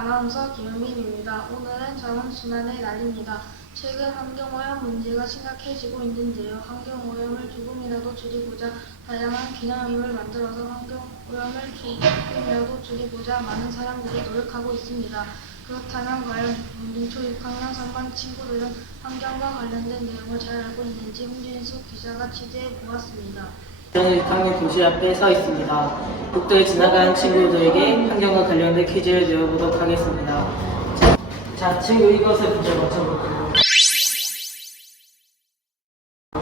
아나운서 김은민입니다. 오늘은 자원순환의 날입니다. 최근 환경오염 문제가 심각해지고 있는데요. 환경오염을 조금이라도 줄이고자 다양한 기념일을 만들어서 환경오염을 조금이라도 줄이고자 많은 사람들이 노력하고 있습니다. 그렇다면 과연 민초 6학년 3반 친구들은 환경과 관련된 내용을 잘 알고 있는지 홍진수 기자가 취재해 보았습니다. 저는 6학년 교실 앞에 서 있습니다. 복도에 지나가는 친구들에게 환경과 관련된 퀴즈를 내어보도록 하겠습니다. 자, 자, 친구 이것을 문제 맞춰볼게요.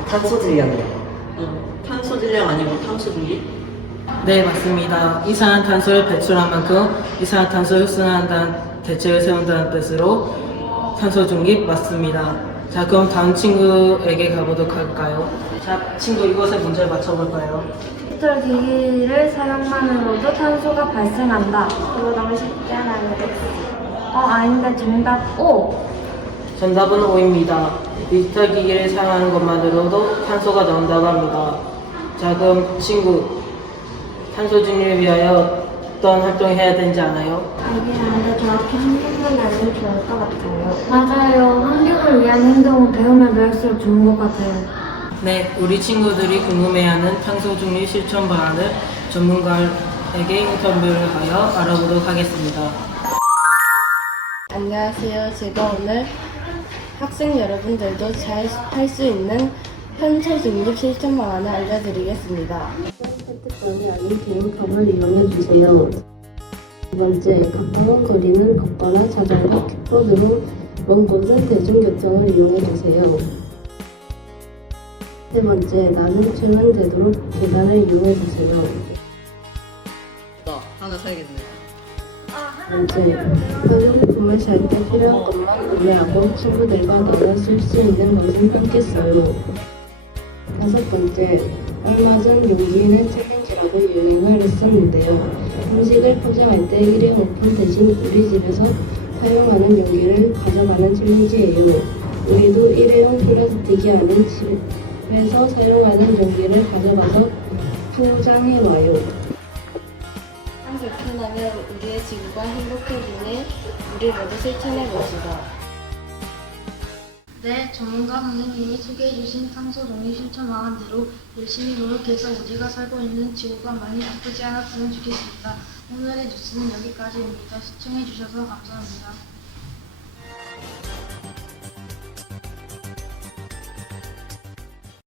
탄소 질량이요. 탄소 질량 아니고 탄소 중립? 네, 맞습니다. 이산화탄소를 배출한 만큼 이산화탄소 흡수한다는 대책을 세운다는 뜻으로 탄소 중립 맞습니다. 자, 그럼 다음 친구에게 가보도록 할까요? 자, 친구 이것을 문제 맞춰볼까요? 디지털 기기를 사용만으로도 탄소가 발생한다. 이거 너무 쉽지 않아요. 어, 아닌데 정답 O. 정답은 O입니다. 디지털 기기를 사용하는 것만으로도 탄소가 나온다고 합니다. 자, 그럼 친구, 탄소 중립을 위하여 어떤 활동을 해야 되는지 아나요? 알긴 아는데 정확히 환경만 알면 좋을 것 같아요. 맞아요. 환경을 위한 행동은 배우면 배울수록 좋은 것 같아요. 네, 우리 친구들이 궁금해하는 탄소 중립 실천 방안을 전문가에게 인터뷰를 하여 알아보도록 하겠습니다. 안녕하세요. 제가 오늘 학생 여러분들도 잘 할 수 있는 탄소 중립 실천 방안을 알려드리겠습니다. 혜택권이 아닌 개인컵을 이용해 주세요. 두 번째, 가까운 거리는 걷거나 자전거, 킥보드로 먼 곳은 대중교통을 이용해 주세요. 세 번째, 낮은 층은 되도록 계단을 이용해 주세요. 나 하나 사야겠네. 두 번째, 학용품을 살 때 필요한 것만 구매하고 친구들과 나눠 쓸 수 있는 것은 써요. 다섯 번째, 얼마 전 용기는 챌린지라고 유행을 했었는데요. 음식을 포장할 때 일회 용품 대신 우리 집에서 사용하는 용기를 가져가는 챌린지예요. 우리도 일회용 플라스틱이 아닌 집에서 사용하는 용기를 가져가서 포장해와요. 한 개편하면 우리의 지구가 행복해지니 우리 모두 실천해 봅시다. 네, 전문가 선생님이 소개해 주신 탄소 중립 실천 방안대로 열심히 노력해서 우리가 살고 있는 지구가 많이 아프지 않았으면 좋겠습니다. 오늘의 뉴스는 여기까지입니다. 시청해 주셔서 감사합니다.